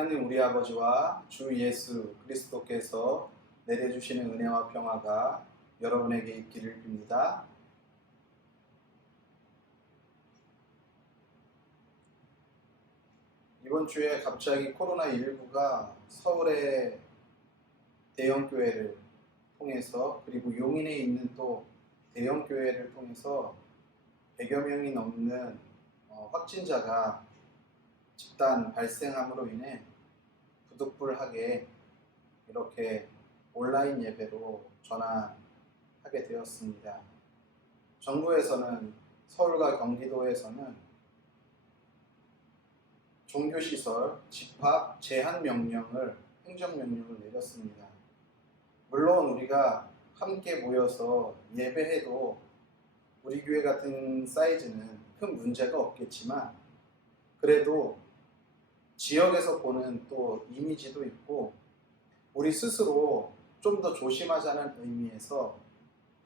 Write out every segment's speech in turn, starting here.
하나님 우리 아버지와 주 예수 그리스도께서 내려주시는 은혜와 평화가 여러분에게 있기를 빕니다. 이번 주에 갑자기 코로나19가 서울의 대형교회를 통해서 그리고 용인에 있는 또 대형교회를 통해서 100여 명이 넘는 확진자가 집단 발생함으로 인해 부득불하게 이렇게 온라인 예배로 전환하게 되었습니다. 정부에서는 서울과 경기도에서는 종교시설 집합 제한 명령을 행정명령을 내렸습니다. 물론 우리가 함께 모여서 예배해도 우리 교회 같은 사이즈는 큰 문제가 없겠지만 그래도 지역에서 보는 또 이미지도 있고 우리 스스로 좀 더 조심하자는 의미에서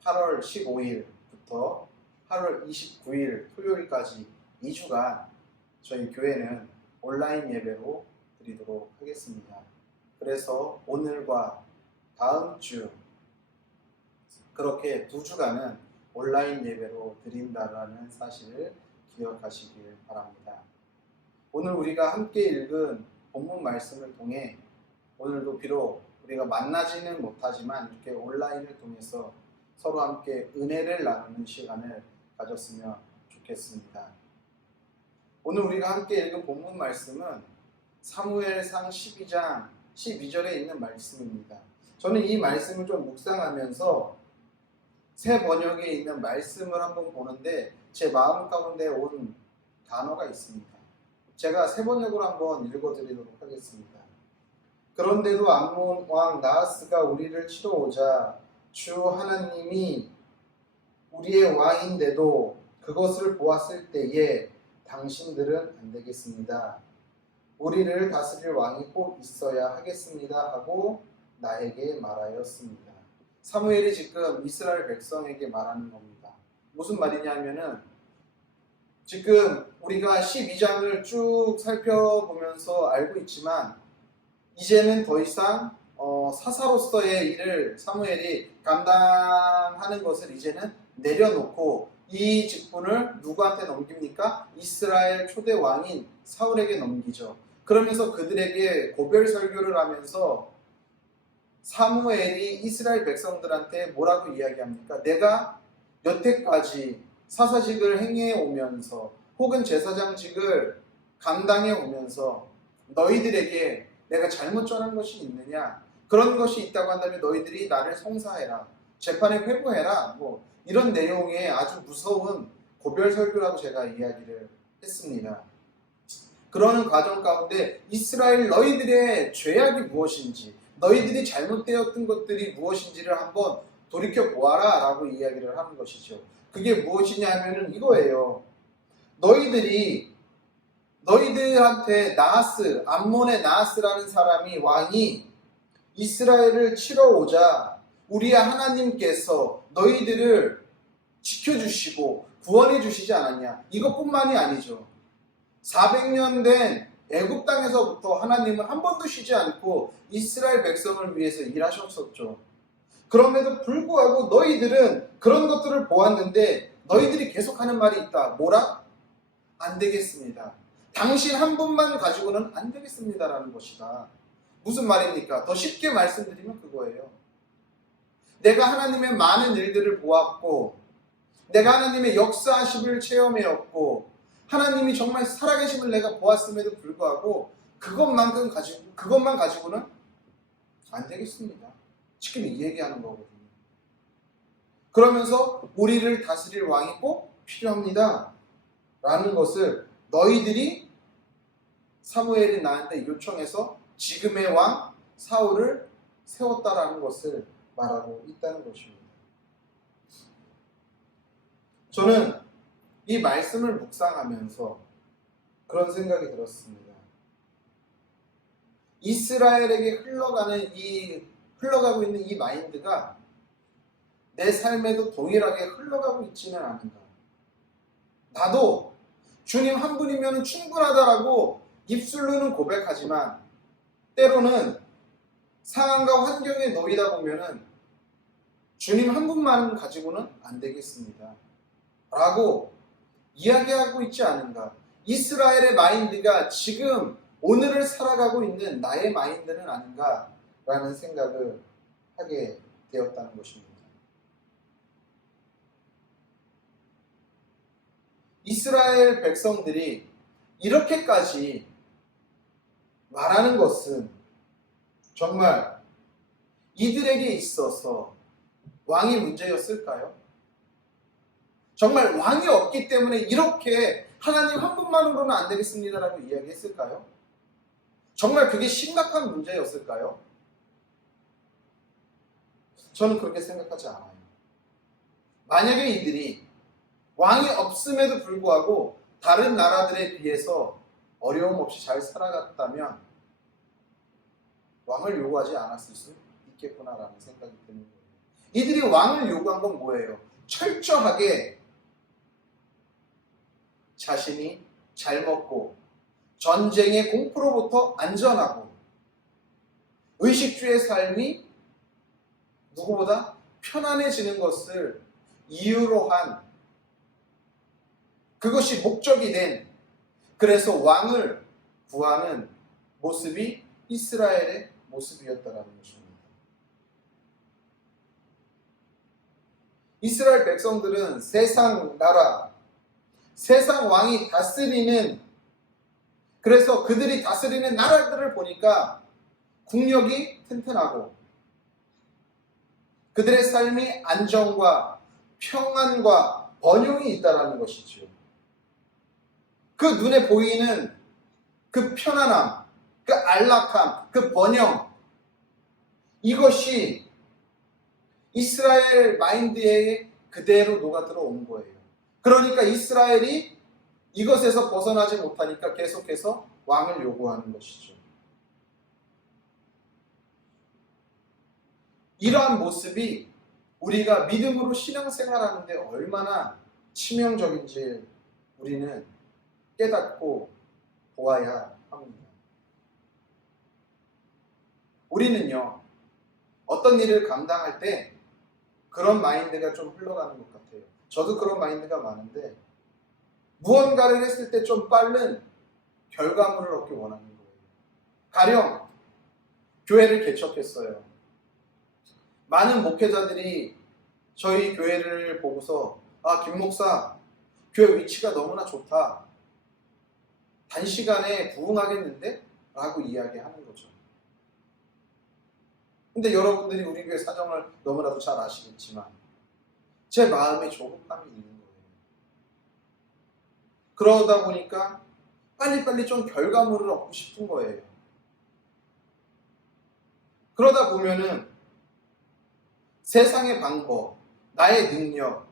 8월 15일부터 8월 29일 토요일까지 2주간 저희 교회는 온라인 예배로 드리도록 하겠습니다. 그래서 오늘과 다음 주 그렇게 2주간은 온라인 예배로 드린다라는 사실을 기억하시길 바랍니다. 오늘 우리가 함께 읽은 본문 말씀을 통해 오늘도 비록 우리가 만나지는 못하지만 이렇게 온라인을 통해서 서로 함께 은혜를 나누는 시간을 가졌으면 좋겠습니다. 오늘 우리가 함께 읽은 본문 말씀은 사무엘상 12장 12절에 있는 말씀입니다. 저는 이 말씀을 좀 묵상하면서 새 번역에 있는 말씀을 한번 보는데 제 마음 가운데 온 단어가 있습니다. 제가 새 번역으로 한번 읽어드리도록 하겠습니다. 그런데도 암몬 왕 나하스가 우리를 치러 오자 주 하나님이 우리의 왕인데도 그것을 보았을 때에 당신들은 안 되겠습니다. 우리를 다스릴 왕이 꼭 있어야 하겠습니다 하고 나에게 말하였습니다. 사무엘이 지금 이스라엘 백성에게 말하는 겁니다. 무슨 말이냐면은 지금 우리가 12장을 쭉 살펴보면서 알고 있지만 이제는 더 이상 사사로서의 일을 사무엘이 감당하는 것을 이제는 내려놓고 이 직분을 누구한테 넘깁니까? 이스라엘 초대 왕인 사울에게 넘기죠. 그러면서 그들에게 고별 설교를 하면서 사무엘이 이스라엘 백성들한테 뭐라고 이야기합니까? 내가 여태까지 사사직을 행해 오면서 혹은 제사장직을 감당해 오면서 너희들에게 내가 잘못 전한 것이 있느냐? 그런 것이 있다고 한다면 너희들이 나를 송사해라. 재판에 회부해라. 이런 내용의 아주 무서운 고별 설교라고 제가 이야기를 했습니다. 그러는 과정 가운데 이스라엘 너희들의 죄악이 무엇인지 너희들이 잘못되었던 것들이 무엇인지를 한번 돌이켜 보아라 라고 이야기를 하는 것이죠. 그게 무엇이냐 하면은 이거예요. 너희들한테 나하스, 암몬의 나하스라는 사람이 왕이 이스라엘을 치러 오자 우리의 하나님께서 너희들을 지켜주시고 구원해 주시지 않았냐. 이것뿐만이 아니죠. 400년 된 애굽 땅에서부터 하나님은 한 번도 쉬지 않고 이스라엘 백성을 위해서 일하셨었죠. 그럼에도 불구하고 너희들은 그런 것들을 보았는데 너희들이 계속하는 말이 있다. 뭐라? 안 되겠습니다. 당신 한 분만 가지고는 안 되겠습니다라는 것이다. 무슨 말입니까? 더 쉽게 말씀드리면 그거예요. 내가 하나님의 많은 일들을 보았고 내가 하나님의 역사하심을 체험해왔고 하나님이 정말 살아계심을 내가 보았음에도 불구하고 그것만 가지고는 안 되겠습니다. 지금 이 얘기하는 거거든요. 그러면서 우리를 다스릴 왕이 꼭 필요합니다. 라는 것을 너희들이 사무엘이 나한테 요청해서 지금의 왕 사울을 세웠다라는 것을 말하고 있다는 것입니다. 저는 이 말씀을 묵상하면서 그런 생각이 들었습니다. 이스라엘에게 흘러가고 있는 이 마인드가 내 삶에도 동일하게 흘러가고 있지는 않은가. 나도 주님 한 분이면 충분하다라고 입술로는 고백하지만 때로는 상황과 환경에 놓이다 보면은 주님 한 분만 가지고는 안 되겠습니다 라고 이야기하고 있지 않은가. 이스라엘의 마인드가 지금 오늘을 살아가고 있는 나의 마인드는 아닌가 라는 생각을 하게 되었다는 것입니다. 이스라엘 백성들이 이렇게까지 말하는 것은 정말 이들에게 있어서 왕이 문제였을까요? 정말 왕이 없기 때문에 이렇게 하나님 한 분만으로는 안 되겠습니다라고 이야기했을까요? 정말 그게 심각한 문제였을까요? 저는 그렇게 생각하지 않아요. 만약에 이들이 왕이 없음에도 불구하고 다른 나라들에 비해서 어려움 없이 잘 살아갔다면 왕을 요구하지 않았을 수 있겠구나라는 생각이 드는 거예요. 이들이 왕을 요구한 건 뭐예요? 철저하게 자신이 잘 먹고 전쟁의 공포로부터 안전하고 의식주의 삶이 누구보다 편안해지는 것을 이유로 한, 그것이 목적이 된, 그래서 왕을 구하는 모습이 이스라엘의 모습이었다라는 것입니다. 이스라엘 백성들은 세상 나라, 세상 왕이 다스리는, 그래서 그들이 다스리는 나라들을 보니까 국력이 튼튼하고 그들의 삶이 안정과 평안과 번영이 있다라는 것이죠. 그 눈에 보이는 그 편안함, 그 안락함, 그 번영, 이것이 이스라엘 마인드에 그대로 녹아들어 온 거예요. 그러니까 이스라엘이 이것에서 벗어나지 못하니까 계속해서 왕을 요구하는 것이죠. 이러한 모습이 우리가 믿음으로 신앙생활하는데 얼마나 치명적인지 우리는 깨닫고 보아야 합니다. 우리는요, 어떤 일을 감당할 때 그런 마인드가 좀 흘러가는 것 같아요. 저도 그런 마인드가 많은데 무언가를 했을 때 좀 빠른 결과물을 얻기 원하는 거예요. 가령 교회를 개척했어요. 많은 목회자들이 저희 교회를 보고서 김 목사 교회 위치가 너무나 좋다, 단시간에 부흥하겠는데? 라고 이야기하는 거죠. 근데 여러분들이 우리 교회 사정을 너무나도 잘 아시겠지만 제 마음에 조급함이 있는 거예요. 그러다 보니까 빨리빨리 좀 결과물을 얻고 싶은 거예요. 그러다 보면은 세상의 방법, 나의 능력,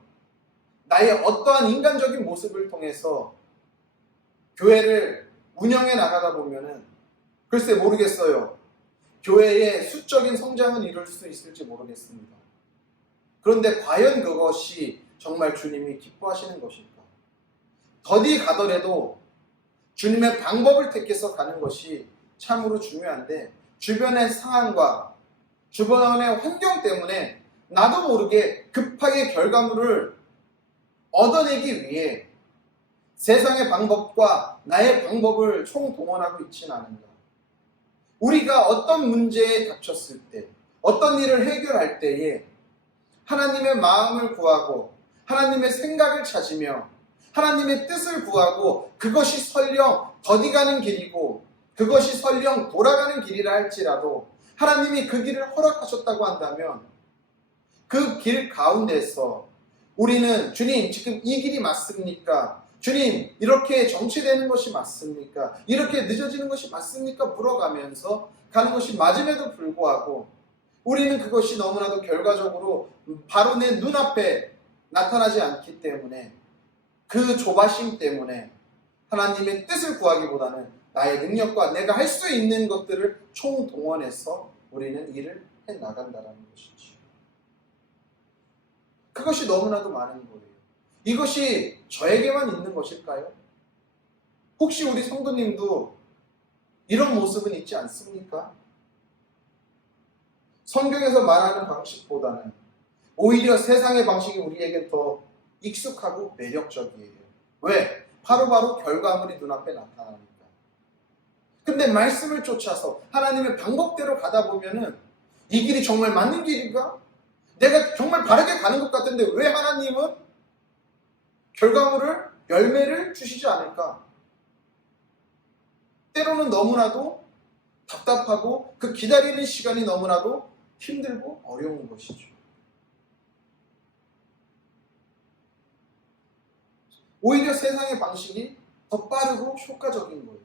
나의 어떠한 인간적인 모습을 통해서 교회를 운영해 나가다 보면은 글쎄 모르겠어요. 교회의 수적인 성장은 이룰 수 있을지 모르겠습니다. 그런데 과연 그것이 정말 주님이 기뻐하시는 것일까? 더디 가더라도 주님의 방법을 택해서 가는 것이 참으로 중요한데 주변의 상황과 주변의 환경 때문에 나도 모르게 급하게 결과물을 얻어내기 위해 세상의 방법과 나의 방법을 총동원하고 있지는 않은가. 우리가 어떤 문제에 닥쳤을 때, 어떤 일을 해결할 때에 하나님의 마음을 구하고 하나님의 생각을 찾으며 하나님의 뜻을 구하고 그것이 설령 더디가는 길이고 그것이 설령 돌아가는 길이라 할지라도 하나님이 그 길을 허락하셨다고 한다면 그 길 가운데서 우리는 주님 지금 이 길이 맞습니까? 주님 이렇게 정체되는 것이 맞습니까? 이렇게 늦어지는 것이 맞습니까? 물어가면서 가는 것이 맞음에도 불구하고 우리는 그것이 너무나도 결과적으로 바로 내 눈앞에 나타나지 않기 때문에 그 조바심 때문에 하나님의 뜻을 구하기보다는 나의 능력과 내가 할 수 있는 것들을 총동원해서 우리는 일을 해나간다는 것이죠. 그것이 너무나도 많은 거예요. 이것이 저에게만 있는 것일까요? 혹시 우리 성도님도 이런 모습은 있지 않습니까? 성경에서 말하는 방식보다는 오히려 세상의 방식이 우리에게 더 익숙하고 매력적이에요. 왜? 바로바로 결과물이 눈앞에 나타나니까. 근데 말씀을 쫓아서 하나님의 방법대로 가다 보면은 이 길이 정말 맞는 길인가? 내가 정말 바르게 가는 것 같은데 왜 하나님은 결과물을, 열매를 주시지 않을까? 때로는 너무나도 답답하고 그 기다리는 시간이 너무나도 힘들고 어려운 것이죠. 오히려 세상의 방식이 더 빠르고 효과적인 거예요.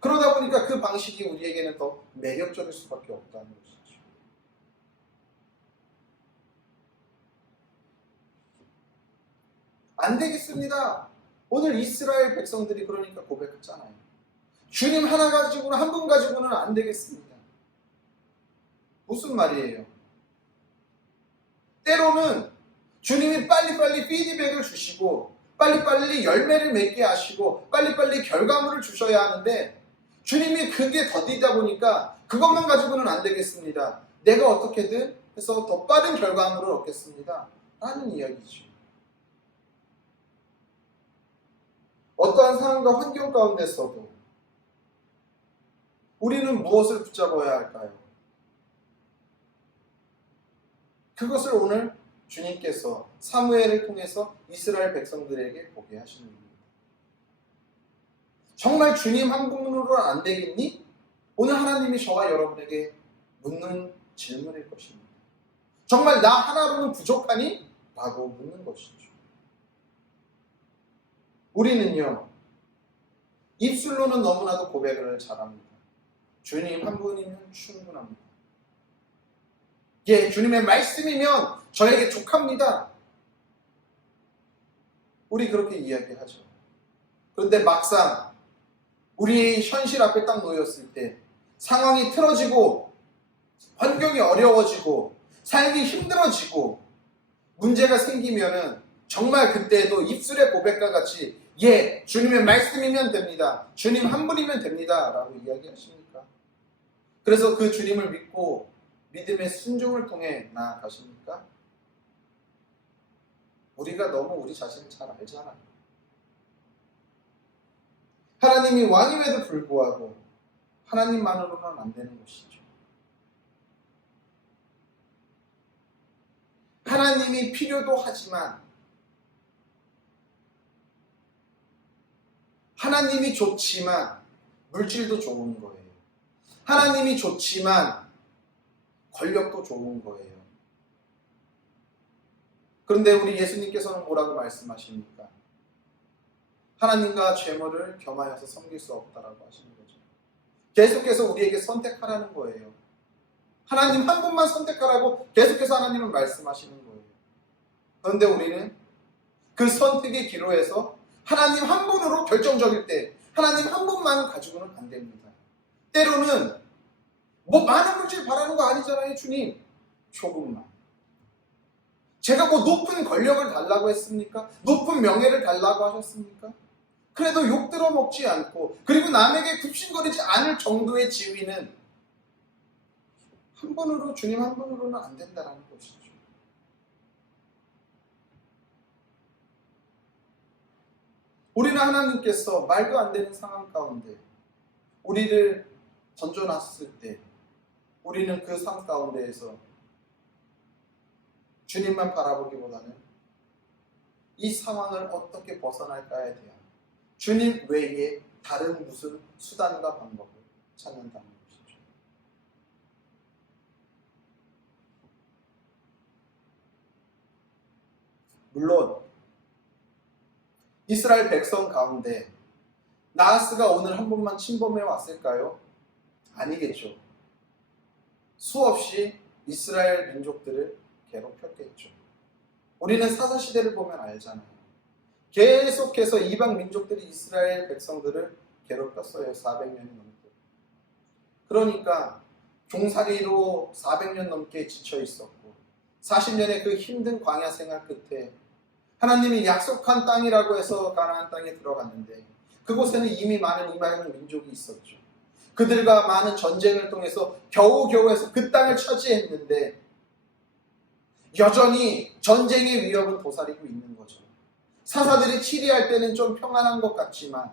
그러다 보니까 그 방식이 우리에게는 더 매력적일 수밖에 없다는 것이죠. 안 되겠습니다. 오늘 이스라엘 백성들이 그러니까 고백했잖아요. 주님 하나 가지고는, 한 분 가지고는 안 되겠습니다. 무슨 말이에요? 때로는 주님이 빨리빨리 피드백을 주시고 빨리빨리 열매를 맺게 하시고 빨리빨리 결과물을 주셔야 하는데 주님이 그게 더디다 보니까 그것만 가지고는 안 되겠습니다. 내가 어떻게든 해서 더 빠른 결과물을 얻겠습니다. 라는 이야기죠. 어떠한 상황과 환경 가운데서도 우리는 무엇을 붙잡아야 할까요? 그것을 오늘 주님께서 사무엘을 통해서 이스라엘 백성들에게 보게 하시는 겁니다. 정말 주님 한 분으로는 안 되겠니? 오늘 하나님이 저와 여러분에게 묻는 질문일 것입니다. 정말 나 하나로는 부족하니? 라고 묻는 것이죠. 우리는요, 입술로는 너무나도 고백을 잘합니다. 주님 한 분이면 충분합니다. 예, 주님의 말씀이면 저에게 족합니다. 우리 그렇게 이야기하죠. 그런데 막상 우리의 현실 앞에 딱 놓였을 때 상황이 틀어지고 환경이 어려워지고 삶이 힘들어지고 문제가 생기면은 정말 그때도 입술의 고백과 같이 예, 주님의 말씀이면 됩니다. 주님 한 분이면 됩니다. 라고 이야기하십니까? 그래서 그 주님을 믿고 믿음의 순종을 통해 나아가십니까? 우리가 너무 우리 자신을 잘 알잖아요. 하나님이 왕임에도 불구하고 하나님만으로는 안 되는 것이죠. 하나님이 필요도 하지만 하나님이 좋지만 물질도 좋은 거예요. 하나님이 좋지만 권력도 좋은 거예요. 그런데 우리 예수님께서는 뭐라고 말씀하십니까? 하나님과 죄물을 겸하여서 섬길 수 없다라고 하시는 거죠. 계속해서 우리에게 선택하라는 거예요. 하나님 한 분만 선택하라고 계속해서 하나님은 말씀하시는 거예요. 그런데 우리는 그 선택의 기로에서 하나님 한 분으로 결정적일 때 하나님 한 분만 가지고는 안 됩니다. 때로는 뭐 많은 물질 바라는 거 아니잖아요. 주님 조금만. 제가 뭐 높은 권력을 달라고 했습니까? 높은 명예를 달라고 하셨습니까? 그래도 욕 들어먹지 않고 그리고 남에게 굽신거리지 않을 정도의 지위는 한 분으로, 주님 한 분으로는 안 된다는 것이죠. 우리는 하나님께서 말도 안 되는 상황 가운데 우리를 던져놨을 때 우리는 그 삶 가운데에서 주님만 바라보기보다는 이 상황을 어떻게 벗어날까에 대한 주님 외에 다른 무슨 수단과 방법을 찾는다는 것이죠. 물론 이스라엘 백성 가운데 나하스가 오늘 한 번만 침범해 왔을까요? 아니겠죠. 수없이 이스라엘 민족들을 괴롭혔겠죠. 우리는 사사시대를 보면 알잖아요. 계속해서 이방 민족들이 이스라엘 백성들을 괴롭혔어요. 400년이 넘게. 그러니까 종살이로 400년 넘게 지쳐 있었고 40년의 그 힘든 광야 생활 끝에 하나님이 약속한 땅이라고 해서 가나안 땅에 들어갔는데 그곳에는 이미 많은 이방 민족이 있었죠. 그들과 많은 전쟁을 통해서 겨우겨우 해서 그 땅을 차지했는데 여전히 전쟁의 위협은 도사리고 있는 거죠. 사사들이 치리할 때는 좀 평안한 것 같지만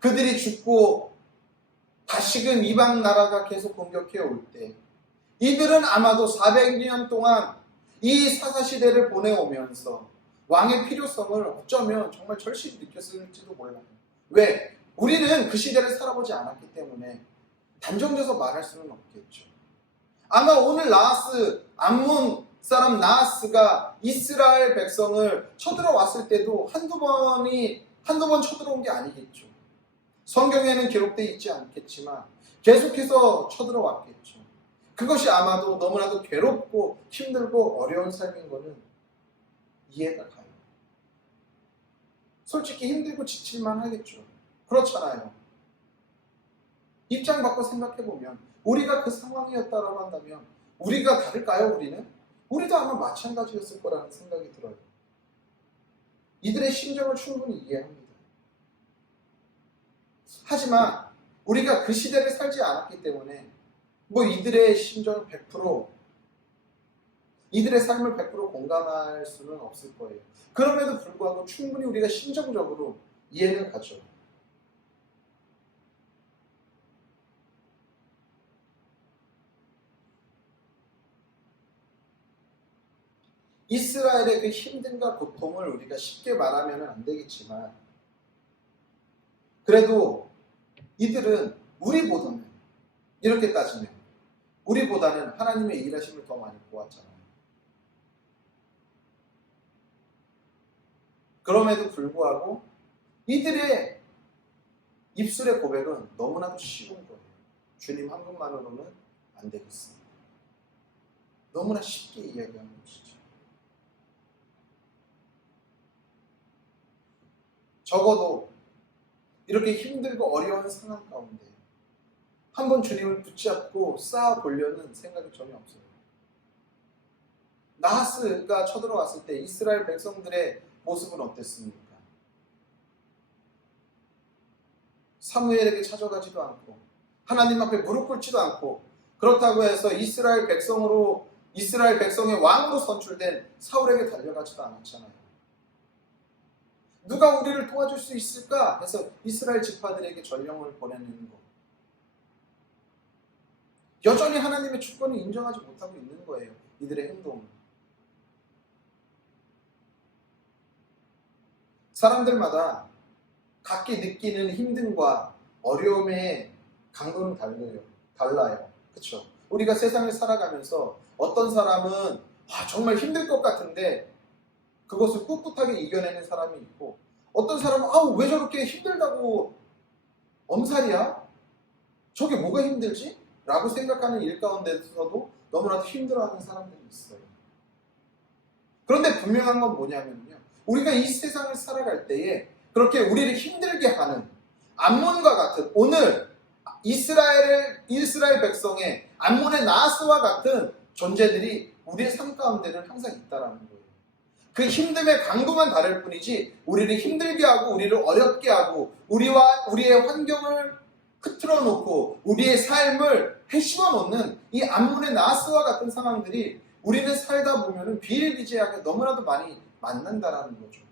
그들이 죽고 다시금 이방 나라가 계속 공격해 올 때 이들은 아마도 400년 동안 이 사사시대를 보내오면서 왕의 필요성을 어쩌면 정말 절실히 느꼈을지도 몰라요. 왜? 우리는 그 시대를 살아보지 않았기 때문에 단정져서 말할 수는 없겠죠. 아마 오늘 암몬 사람 나하스가 이스라엘 백성을 쳐들어왔을 때도 한두 번 쳐들어온 게 아니겠죠. 성경에는 기록되어 있지 않겠지만 계속해서 쳐들어왔겠죠. 그것이 아마도 너무나도 괴롭고 힘들고 어려운 삶인 거는 이해가 가요. 솔직히 힘들고 지칠만 하겠죠. 그렇잖아요. 입장 바꿔 생각해보면 우리가 그 상황이었다라고 한다면 우리가 다를까요? 우리도 아마 마찬가지였을 거라는 생각이 들어요. 이들의 심정을 충분히 이해합니다. 하지만 우리가 그 시대를 살지 않았기 때문에 이들의 심정을 100% 이들의 삶을 100% 공감할 수는 없을 거예요. 그럼에도 불구하고 충분히 우리가 심정적으로 이해는 가죠. 이스라엘의 그 힘듦과 고통을 우리가 쉽게 말하면 안 되겠지만 그래도 이들은 우리보다는 이렇게 따지면 우리보다는 하나님의 일하심을 더 많이 보았잖아요. 그럼에도 불구하고 이들의 입술의 고백은 너무나도 쉬운 거예요. 주님 한 분만으로는 안 되겠습니다. 너무나 쉽게 이야기하는 것이죠. 적어도 이렇게 힘들고 어려운 상황 가운데 한번 주님을 붙잡고 쌓아보려는 생각이 전혀 없어요. 나하스가 쳐들어왔을 때 이스라엘 백성들의 모습은 어땠습니까? 사무엘에게 찾아가지도 않고 하나님 앞에 무릎 꿇지도 않고 그렇다고 해서 이스라엘 백성의 왕으로 선출된 사울에게 달려가지도 않았잖아요. 누가 우리를 도와줄 수 있을까 해서 이스라엘 지파들에게 전령을 보내는 것. 여전히 하나님의 주권을 인정하지 못하고 있는 거예요. 이들의 행동은. 사람들마다 각기 느끼는 힘듦과 어려움의 강도는 달라요. 그렇죠? 우리가 세상을 살아가면서 어떤 사람은 정말 힘들 것 같은데 그것을 꿋꿋하게 이겨내는 사람이 있고 어떤 사람은 왜 저렇게 힘들다고 엄살이야? 저게 뭐가 힘들지? 라고 생각하는 일 가운데서도 너무나도 힘들어하는 사람들이 있어요. 그런데 분명한 건 뭐냐면요. 우리가 이 세상을 살아갈 때에 그렇게 우리를 힘들게 하는 암몬과 같은 오늘 이스라엘 백성의 암몬의 나하스와 같은 존재들이 우리의 삶 가운데는 항상 있다라는 거예요. 그 힘듦의 강도만 다를 뿐이지 우리를 힘들게 하고 우리를 어렵게 하고 우리의 환경을 흐트러 놓고 우리의 삶을 해심어 놓는 이 암몬의 나하스와 같은 상황들이 우리는 살다 보면 비일비재하게 너무나도 많이 만난다라는 거죠.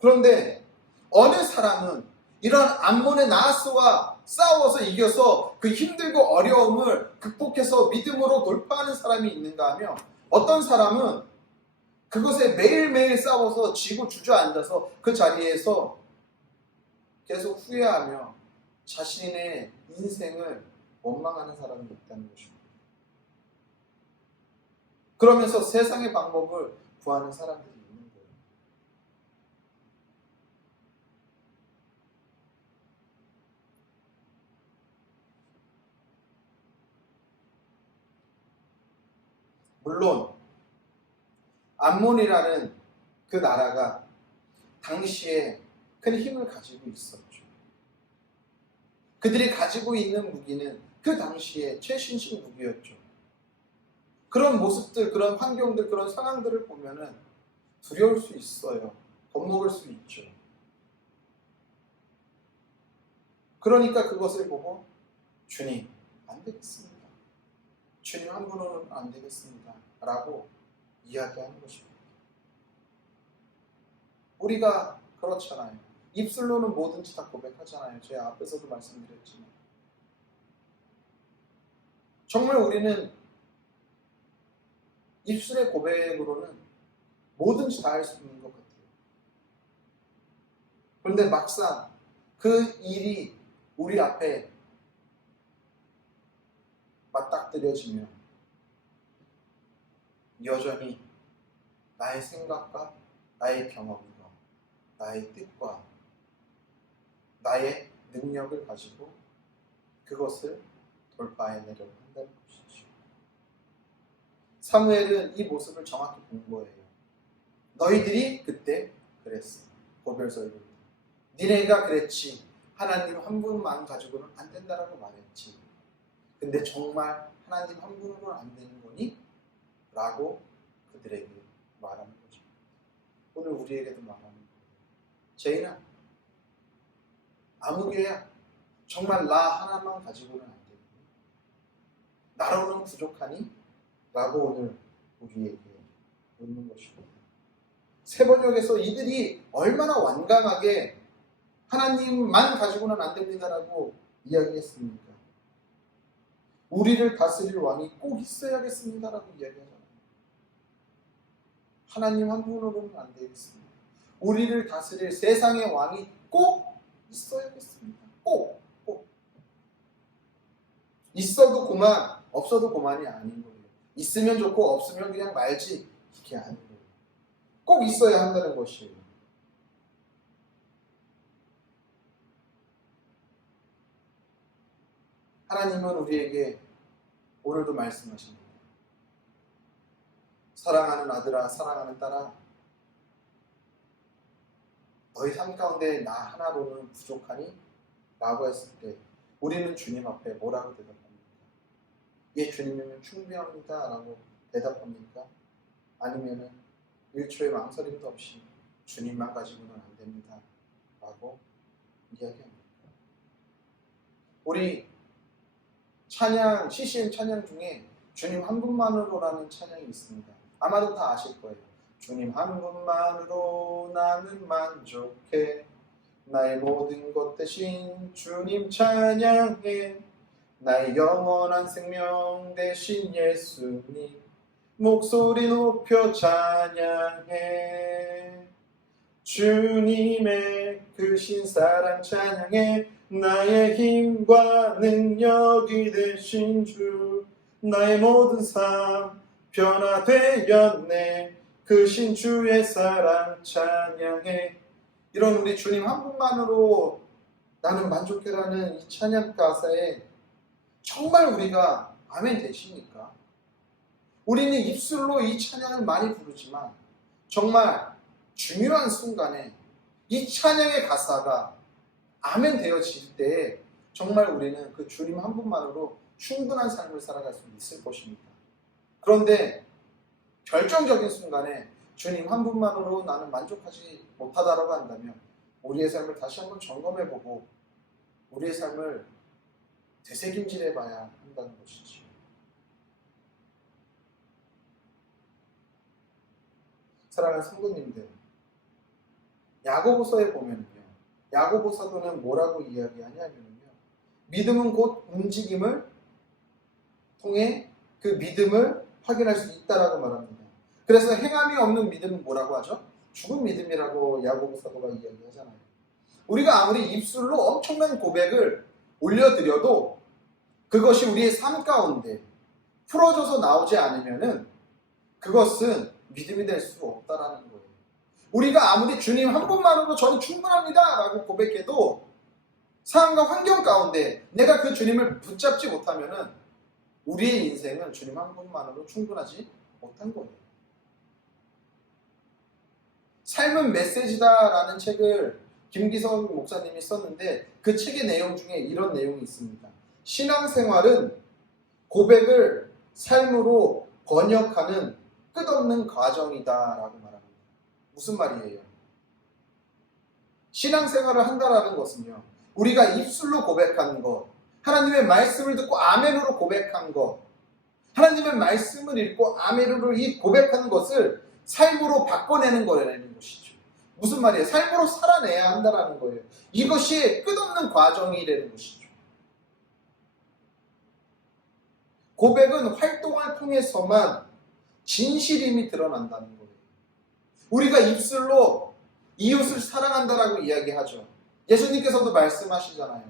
그런데 어느 사람은 이런 암몬의 나하스와 싸워서 이겨서 그 힘들고 어려움을 극복해서 믿음으로 돌파하는 사람이 있는가 하면 어떤 사람은 그것에 매일매일 싸워서 지고 주저앉아서 그 자리에서 계속 후회하며 자신의 인생을 원망하는 사람이 있다는 것입니다. 그러면서 세상의 방법을 구하는 사람들이 있는 거예요. 물론 암몬이라는 그 나라가 당시에 큰 힘을 가지고 있었죠. 그들이 가지고 있는 무기는 그 당시에 최신식 무기였죠. 그런 모습들, 그런 환경들, 그런 상황들을 보면은 두려울 수 있어요. 겁먹을 수 있죠. 그러니까 그것을 보고 주님, 안 되겠습니다. 주님 한 분으로는 안 되겠습니다. 라고 이야기하는 것입니다. 우리가 그렇잖아요. 입술로는 뭐든지 다 고백하잖아요. 제가 앞에서도 말씀드렸지만. 정말 우리는 입술의 고백으로는 뭐든지 다 할 수 있는 것 같아요. 그런데 막상 그 일이 우리 앞에 맞닥뜨려지면 여전히 나의 생각과 나의 경험과 나의 뜻과 나의 능력을 가지고 그것을 돌파해내려고 한다는 것이죠. 사무엘은 이 모습을 정확히 본 거예요. 너희들이 그때 그랬어. 고별설교 때. 니네가 그랬지. 하나님 한 분만 가지고는 안 된다라고 말했지. 근데 정말 하나님 한 분으로는 안 되는 거니? 라고 그들에게 말하는 거죠. 오늘 우리에게도 말하는 거예요. 제인아, 아무 교회야 정말 나 하나만 가지고는 안 되니? 나로는 부족하니? 라고 오늘 우리에게 묻는 것입니다. 세번역에서 이들이 얼마나 완강하게 하나님만 가지고는 안 됩니다라고 이야기했습니까? 우리를 다스릴 왕이 꼭 있어야겠습니다라고 이야기하잖아요. 하나님 한 분으로는 안 되겠습니다. 우리를 다스릴 세상의 왕이 꼭 있어야겠습니다. 꼭. 있어도 고만, 없어도 고만이 아닌 거예요. 있으면 좋고 없으면 그냥 말지, 이게 아닌 거예요. 꼭 있어야 한다는 것이에요. 하나님은 우리에게 오늘도 말씀하십니다. 사랑하는 아들아, 사랑하는 딸아, 너희 삶 가운데 나 하나로는 부족하니? 라고 했을 때 우리는 주님 앞에 뭐라고 대답합니까? 예, 주님이면 충분합니다 라고 대답합니까? 아니면은 1초의 망설임도 없이 주님만 가지고는 안 됩니다 라고 이야기합니다. 우리 찬양, CCM 찬양 중에 주님 한 분만으로라는 찬양이 있습니다. 아마도 다 아실 거예요. 주님 한 분만으로 나는 만족해. 나의 모든 것 대신 주님 찬양해. 나의 영원한 생명 대신 예수님 목소리 높여 찬양해. 주님의 크신 사랑 찬양해. 나의 힘과 능력이 되신 주 나의 모든 삶 변화되었네. 크신 주의 사랑 찬양해. 이런 우리 주님 한 분만으로 나는 만족해라는 이 찬양 가사에 정말 우리가 아멘 되십니까? 우리는 입술로 이 찬양을 많이 부르지만 정말 중요한 순간에 이 찬양의 가사가 아멘 되어질 때 정말 우리는 그 주님 한 분만으로 충분한 삶을 살아갈 수 있을 것입니다. 그런데 결정적인 순간에 주님 한 분만으로 나는 만족하지 못하다라고 한다면 우리의 삶을 다시 한번 점검해보고 우리의 삶을 되새김질해봐야 한다는 것이지. 사랑하는 성도님들, 야고보서에 보면요, 야고보 사도는 뭐라고 이야기하냐면요, 믿음은 곧 움직임을 통해 그 믿음을 확인할 수 있다라고 말합니다. 그래서 행함이 없는 믿음은 뭐라고 하죠? 죽은 믿음이라고 야고보 사도가 이야기하잖아요. 우리가 아무리 입술로 엄청난 고백을 올려드려도 그것이 우리의 삶 가운데 풀어져서 나오지 않으면은 그것은 믿음이 될 수 없다라는 거예요. 우리가 아무리 주님 한 분만으로 저는 충분합니다 라고 고백해도 상황과 환경 가운데 내가 그 주님을 붙잡지 못하면은 우리의 인생은 주님 한 분만으로 충분하지 못한 거예요. 삶은 메시지다 라는 책을 김기성 목사님이 썼는데 그 책의 내용 중에 이런 내용이 있습니다. 신앙생활은 고백을 삶으로 번역하는 끝없는 과정이다 라고 말합니다. 무슨 말이에요? 신앙생활을 한다라는 것은요, 우리가 입술로 고백한 것, 하나님의 말씀을 듣고 아멘으로 고백한 것, 하나님의 말씀을 읽고 아멘으로 이 고백하는 것을 삶으로 바꿔내는 거라는 것이죠. 무슨 말이에요? 삶으로 살아내야 한다는 거예요. 이것이 끝없는 과정이라는 것이죠. 고백은 활동을 통해서만 진실임이 드러난다는 거예요. 우리가 입술로 이웃을 사랑한다라고 이야기하죠. 예수님께서도 말씀하시잖아요.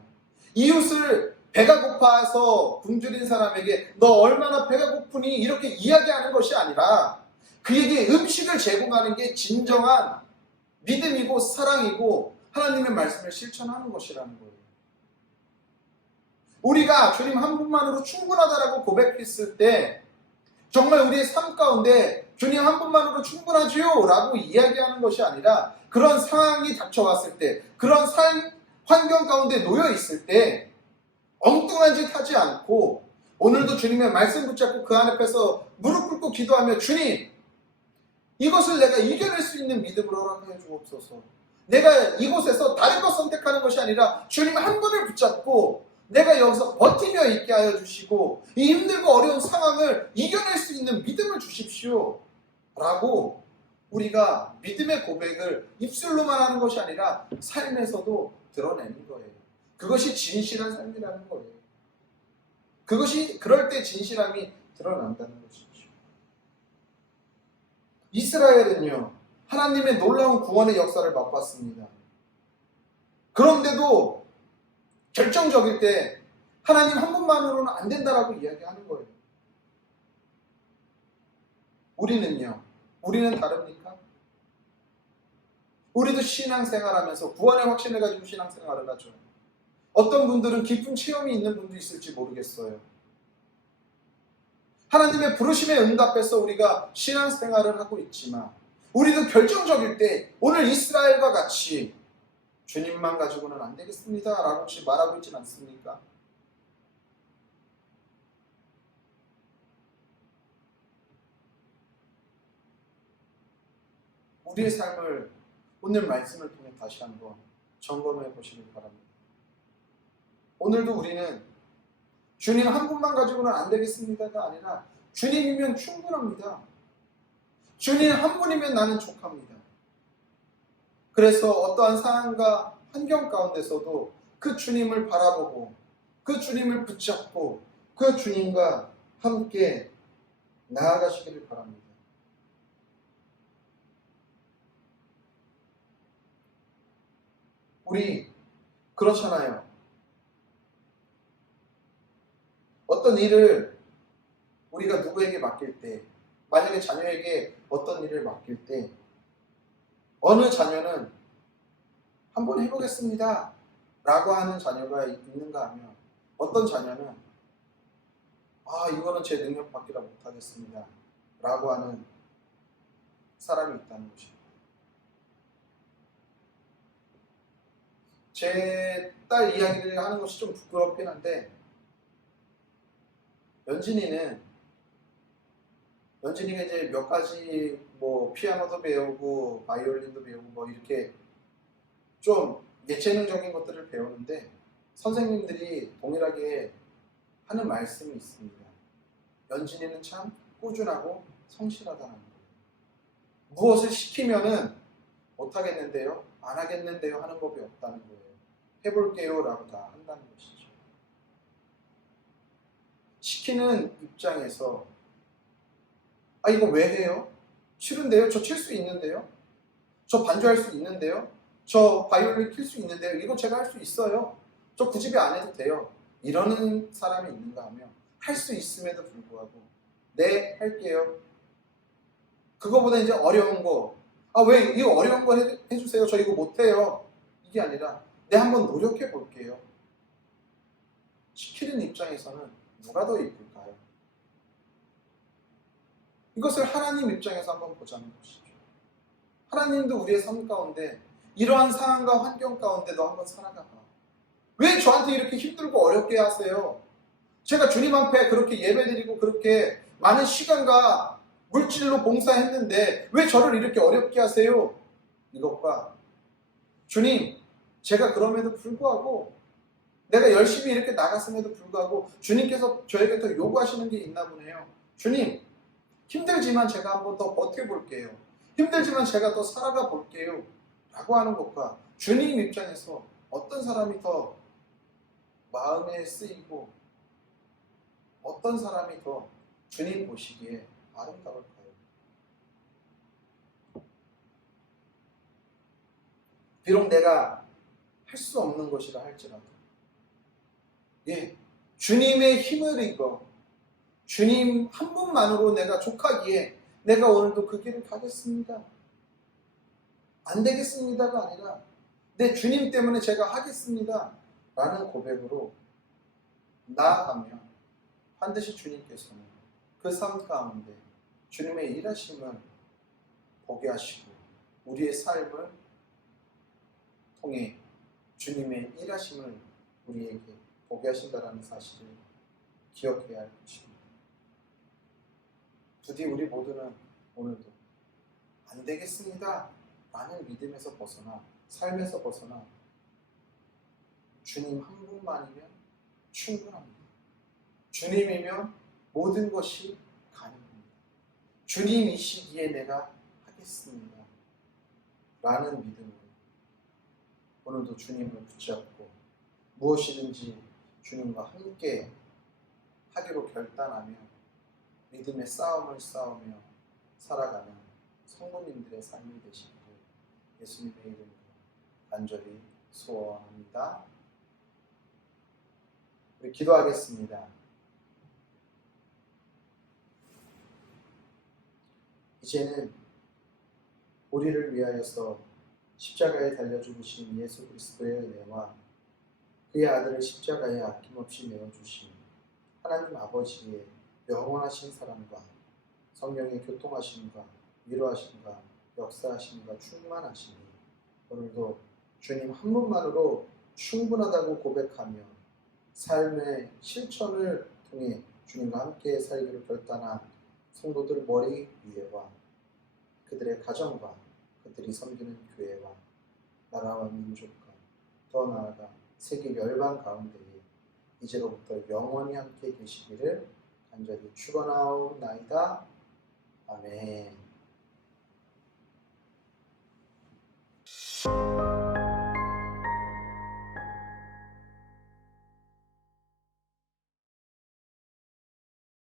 이웃을 배가 고파서 굶주린 사람에게 너 얼마나 배가 고프니 이렇게 이야기하는 것이 아니라 그에게 음식을 제공하는 게 진정한 믿음이고 사랑이고 하나님의 말씀을 실천하는 것이라는 거예요. 우리가 주님 한 분만으로 충분하다라고 고백했을 때 정말 우리의 삶 가운데 주님 한 분만으로 충분하지요 라고 이야기하는 것이 아니라 그런 상황이 닥쳐왔을 때 그런 삶 환경 가운데 놓여 있을 때 엉뚱한 짓 하지 않고 오늘도 주님의 말씀 붙잡고 그 앞에서 무릎 꿇고 기도하며 주님 이것을 내가 이겨낼 수 있는 믿음으로 허락해 주옵소서. 내가 이곳에서 다른 것 선택하는 것이 아니라 주님 한 분을 붙잡고 내가 여기서 버티며 있게 하여 주시고 이 힘들고 어려운 상황을 이겨낼 수 있는 믿음을 주십시오 라고 우리가 믿음의 고백을 입술로만 하는 것이 아니라 삶에서도 드러내는 거예요. 그것이 진실한 삶이라는 거예요. 그것이 그럴 때 진실함이 드러난다는 것이죠. 이스라엘은요 하나님의 놀라운 구원의 역사를 맛봤습니다. 그런데도 결정적일 때 하나님 한 분만으로는 안 된다라고 이야기하는 거예요. 우리는요? 우리는 다릅니까? 우리도 신앙생활하면서 구원의 확신을 가지고 신앙생활을 하죠. 어떤 분들은 깊은 체험이 있는 분도 있을지 모르겠어요. 하나님의 부르심에 응답해서 우리가 신앙생활을 하고 있지만 우리도 결정적일 때 오늘 이스라엘과 같이 주님만 가지고는 안 되겠습니다 라고 혹시 말하고 있진 않습니까? 우리의 삶을 오늘 말씀을 통해 다시 한번 점검해 보시길 바랍니다. 오늘도 우리는 주님 한 분만 가지고는 안 되겠습니다가 아니라 주님이면 충분합니다. 주님 한 분이면 나는 족합니다. 그래서 어떠한 상황과 환경 가운데서도 그 주님을 바라보고 그 주님을 붙잡고 그 주님과 함께 나아가시기를 바랍니다. 우리 그렇잖아요. 어떤 일을 우리가 누구에게 맡길 때 만약에 자녀에게 어떤 일을 맡길 때 어느 자녀는 한번 해보겠습니다 라고 하는 자녀가 있는가 하면 어떤 자녀는 이거는 제 능력 밖이라 못하겠습니다 라고 하는 사람이 있다는 것입니다. 제 딸 이야기를 하는 것이 좀 부끄럽긴 한데 연진이가 이제 몇 가지 피아노도 배우고 바이올린도 배우고 이렇게 좀 예체능적인 것들을 배우는데 선생님들이 동일하게 하는 말씀이 있습니다. 연진이는 참 꾸준하고 성실하다는 거예요. 무엇을 시키면은 못하겠는데요, 안 하겠는데요 하는 법이 없다는 거예요. 해볼게요 라고 다 한다는 것이죠. 시키는 입장에서 이거 왜 해요? 싫은데요? 저 칠 수 있는데요? 저 반주할 수 있는데요? 저 바이올린 킬 수 있는데요? 이거 제가 할 수 있어요. 저 굳이 안 해도 돼요. 이러는 사람이 있는가 하면 할 수 있음에도 불구하고 네, 할게요. 그거보다 이제 어려운 거 왜 이거 어려운 거 해주세요. 저 이거 못해요. 이게 아니라 네, 한번 노력해 볼게요. 시키는 입장에서는 누가 더 이쁠까요? 이것을 하나님 입장에서 한번 보자는 것이죠. 하나님도 우리의 삶 가운데 이러한 상황과 환경 가운데도 한번 살아가봐. 왜 저한테 이렇게 힘들고 어렵게 하세요? 제가 주님 앞에 그렇게 예배드리고 그렇게 많은 시간과 물질로 봉사했는데 왜 저를 이렇게 어렵게 하세요? 이것과 주님, 제가 그럼에도 불구하고 내가 열심히 이렇게 나갔음에도 불구하고 주님께서 저에게 더 요구하시는 게 있나 보네요. 주님, 힘들지만 제가 한번 더 버텨볼게요. 힘들지만 제가 더 살아가 볼게요. 라고 하는 것과 주님 입장에서 어떤 사람이 더 마음에 쓰이고 어떤 사람이 더 주님 보시기에 아름다울까요? 비록 내가 할 수 없는 것이라 할지라도 주님의 힘을 입어 주님 한 분만으로 내가 족하기에 내가 오늘도 그 길을 가겠습니다. 안 되겠습니다가 아니라 내 주님 때문에 제가 하겠습니다. 라는 고백으로 나아가면 반드시 주님께서는 그 삶 가운데 주님의 일하심을 보게 하시고 우리의 삶을 통해 주님의 일하심을 우리에게 보게 하신다는 사실을 기억해야 할 것입니다. 부디 우리 모두는 오늘도 안 되겠습니다 라는 믿음에서 벗어나 삶에서 벗어나 주님 한 분만이면 충분합니다. 주님이면 모든 것이 가능합니다. 주님이시기에 내가 하겠습니다 라는 믿음으로 오늘도 주님을 붙잡고 무엇이든지 주님과 함께 하기로 결단하며 믿음의 싸움을 싸우며 살아가는 성도님들의 삶이 되시기를 예수님의 이름으로 간절히 소원합니다. 우리 기도하겠습니다. 이제는 우리를 위하여서 십자가에 달려 죽으신 예수 그리스도의 은혜와 그의 아들을 십자가에 아낌없이 내어주신 하나님 아버지의 영원하신 사랑과 성령의 교통하심과 위로하심과 역사하심과 충만하심이 오늘도 주님 한 분만으로 충분하다고 고백하며 삶의 실천을 통해 주님과 함께 살기로 결단한 성도들 머리 위에와 그들의 가정과 그들이 섬기는 교회와 나라와 민족과 더 나아가 세계 열방 가운데에 이제로부터 영원히 함께 계시기를 간절히 축원하옵나이다. 아멘.